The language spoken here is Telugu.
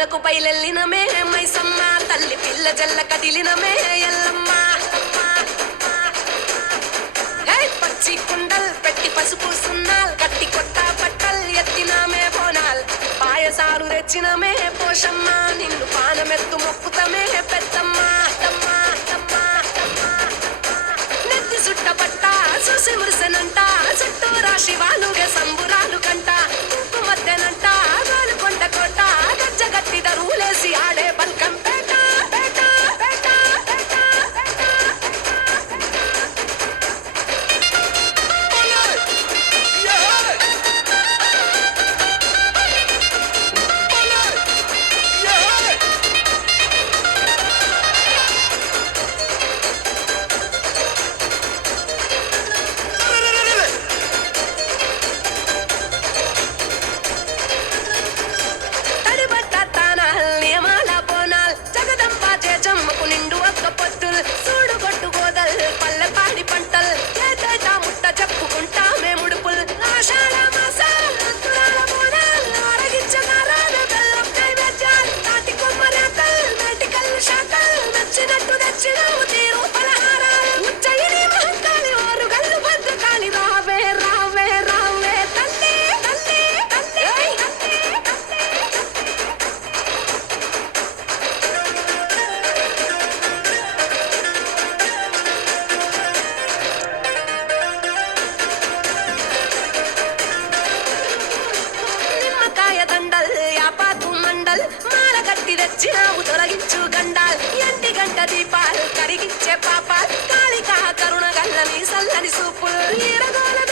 కోనకు బయలెల్లినమే మైసమ్మ తల్లి పిల్ల జల్ల కదిలినమే ఎల్లమ్మ పచ్చి కుండల్ పెట్టి పసుపు సున్నాల్ గట్టి కొత్త బట్టల్ ఎత్తినామే బోనాల్ పాయసారు తెచ్చినమే పోషమ్మ నిన్ను పానమెత్తు మొక్కుతమే పెద్దమ్మ నెత్తి సుట్ట పట్ట చూసి మురిసెనంట చుట్టూ రాశి వాలుగే సంబురాలు కంట కుంకుమద్దెనంట గోలుకొండ కోట గజ్జగట్టి దరువులేసి ఆడే బల్కం పేట తెచ్చినావు తొలగించు గండాల్ ఎంటి గంట దీపాలు కరిగించే పాపాల్ కాళికా కరుణ గల్లని సల్లని సూపుల్ ఈరగోల